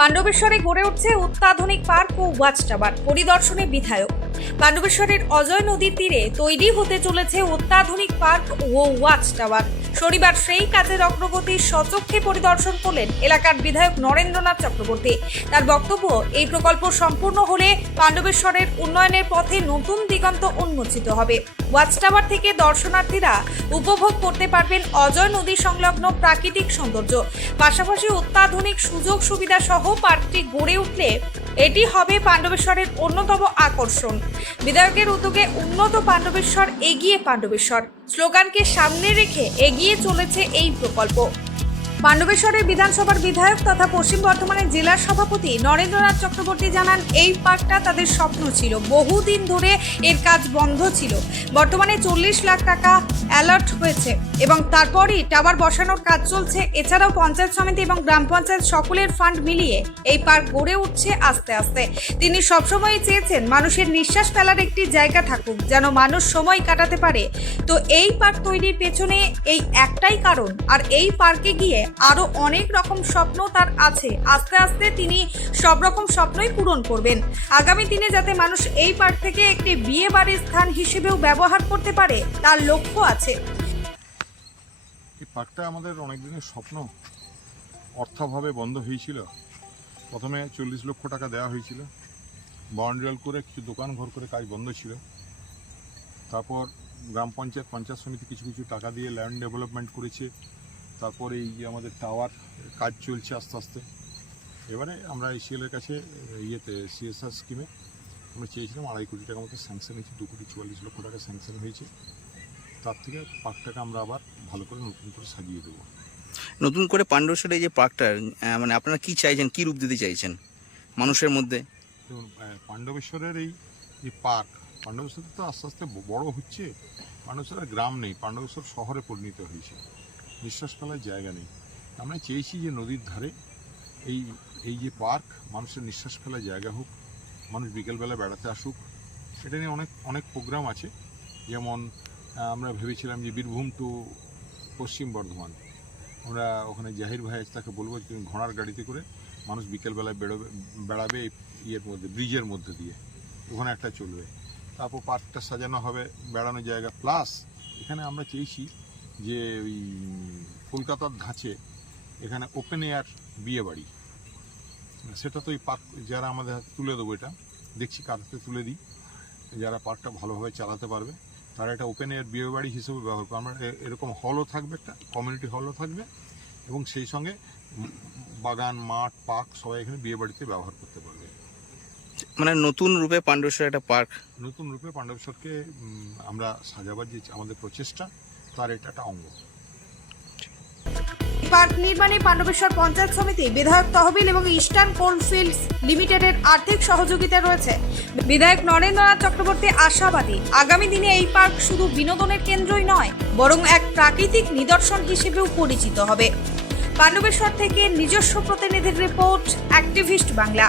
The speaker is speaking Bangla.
পাণ্ডবেশ্বরে গড়ে উঠছে অত্যাধুনিক পার্ক ও ওয়াচ টাওয়ার। পরিদর্শনে বিধায়ক। পাণ্ডবেশ্বরের অজয় নদীর তীরে তৈরি হতে চলেছে অত্যাধুনিক পার্ক ও ওয়াচ টাওয়ার। শনিবার সেই কাজের অগ্রগতি সচক্ষে পরিদর্শন করলেন এলাকার বিধায়ক নরেন্দ্রনাথ চক্রবর্তী। তার বক্তব্য, এই প্রকল্প সম্পূর্ণ হলে পাণ্ডবেশ্বরের উন্নয়নের পথে নতুন দিগন্ত উন্মোচিত হবে। ওয়াচ টাওয়ার থেকে দর্শনার্থীরা উপভোগ করতে পারবেন অজয় নদী সংলগ্ন প্রাকৃতিক সৌন্দর্য। পাশাপাশি অত্যাধুনিক সুযোগ সুবিধা সহ পার্কটি গড়ে উঠলে এটি হবে পাণ্ডবেশ্বরের অন্যতম আকর্ষণ। বিধায়কের উদ্যোগে উন্নত পাণ্ডবেশ্বর, এগিয়ে পাণ্ডবেশ্বর স্লোগানকে সামনে রেখে এগিয়ে চলেছে এই প্রকল্প। পাণ্ডবেশ্বরের বিধানসভার বিধায়ক তথা পশ্চিম বর্ধমানের জেলার সভাপতি নরেন্দ্রনাথ চক্রবর্তী জানান, এই পার্কটা তাদের স্বপ্ন ছিল। বহুদিন ধরে এর কাজ বন্ধ ছিল। বর্তমানে 40 লাখ টাকা অ্যালার্ট হয়েছে এবং তারপরই টাওয়ার বসানোর কাজ চলছে। এছাড়াও পঞ্চায়েত সমিতি এবং গ্রাম পঞ্চায়েত সকলের ফান্ড মিলিয়ে এই পার্ক গড়ে উঠছে আস্তে আস্তে। তিনি সবসময়ই চেয়েছেন মানুষের নিঃশ্বাস ফেলার একটি জায়গা থাকুক, যেন মানুষ সময় কাটাতে পারে। তো এই পার্ক তৈরির পেছনে এই একটাই কারণ। আর এই পার্কে গিয়ে আরো অনেক রকম স্বপ্ন তার আছে। আস্তে আস্তে তিনি সব রকম স্বপ্নই পূরণ করবেন। আগামী দিনে যাতে মানুষ এই পার্ক থেকে একটি বিয়ে বাড়ির স্থান হিসেবেও ব্যবহার করতে পারে, তার লক্ষ্য আছে। এই পার্কটা আমাদের অনেক দিনের স্বপ্ন। অর্থাভাবে বন্ধ হয়েছিল। প্রথমে 40 লক্ষ টাকা দেওয়া হয়েছিল, বাউন্ডারি করে কিছু দোকান ঘর করে কাজ বন্ধ ছিল। তারপর গ্রাম পঞ্চায়েত পঞ্চায়েত সমিতি কিছু কিছু টাকা দিয়ে ল্যান্ড ডেভেলপমেন্ট করেছে। তারপরে এই যে আমাদের টাওয়ার কাজ চলছে আস্তে আস্তে। এবারে আমরা এসিএলের কাছে সিএসআর স্কিমে আমরা চেয়েছিলাম 2.5 কোটি টাকা মতো স্যাংশন হয়েছে। 2,44 লক্ষ টাকা স্যাংশন হয়েছে। তার থেকে পার্কটাকে আমরা আবার ভালো করে নতুন করে সাজিয়ে দেবো। নতুন করে পাণ্ডবেশ্বরে এই যে পার্কটা মানে আপনারা কি চাইছেন, কি রূপ দিতে চাইছেন মানুষের মধ্যে? পাণ্ডবেশ্বরের এই যে পার্ক, পাণ্ডবেশ্বর তো আস্তে আস্তে বড় হচ্ছে। পাণ্ডবেশ্বরের গ্রাম নেই, পাণ্ডবেশ্বর শহরে পরিণত হয়েছে। নিঃশ্বাস ফেলার জায়গা নেই। আমরা চেয়েছি যে নদীর ধারে এই যে পার্ক মানুষের নিঃশ্বাস ফেলার জায়গা হোক, মানুষ বিকেলবেলা বেড়াতে আসুক। এটা নিয়ে অনেক প্রোগ্রাম আছে। যেমন আমরা ভেবেছিলাম যে বীরভূম টু পশ্চিম বর্ধমান, আমরা ওখানে জাহির ভাই আছে, তাকে বলবো তুমি ঘোড়ার গাড়িতে করে মানুষ বিকেলবেলায় বেড়াবে ইয়ের মধ্যে, ব্রিজের মধ্যে দিয়ে, ওখানে একটা চলবে। তারপর পার্কটা সাজানো হবে বেড়ানোর জায়গা। প্লাস এখানে আমরা চেয়েছি যে ওই কলকাতার ধাঁচে এখানে ওপেন এয়ার বিয়ে বাড়ি, সেটা তো এই পার্ক যারা আমাদের হাতে তুলে দেবো, এটা দেখছি কার হাতে তুলে দিই, যারা পার্কটা ভালোভাবে চালাতে পারবে তারা এটা ওপেন এয়ার বিয়ে বাড়ি হিসেবে ব্যবহার করবে। আমরা এরকম হলও থাকবে, একটা কমিউনিটি হলও থাকবে, এবং সেই সঙ্গে বাগান, মাঠ, পার্ক সবাই এখানে বিয়ে বাড়িতে ব্যবহার করতে পারবে। মানে নতুন রূপে পাণ্ডবেশ্বর একটা পার্ক, নতুন রূপে পাণ্ডবেশ্বরকে আমরা সাজাবার যে আমাদের প্রচেষ্টা, তার এটা একটা অঙ্গ। পার্ক নির্মাণে পাণ্ডবেশ্বর পঞ্চায়েত সমিতি, বিধায়ক তহবিল এবং ইস্টার্ন কোলফিল্ডস লিমিটেডের আর্থিক সহযোগিতা রয়েছে। বিধায়ক নরেন্দ্রনাথ চক্রবর্তী আশাবাদী, আগামী দিনে এই পার্ক শুধু বিনোদনের কেন্দ্রই নয়, বরং এক প্রাকৃতিক নিদর্শন হিসেবেও পরিচিত হবে। পাণ্ডবেশ্বর থেকে নিজস্ব প্রতিনিধির রিপোর্ট, অ্যাক্টিভিস্ট বাংলা।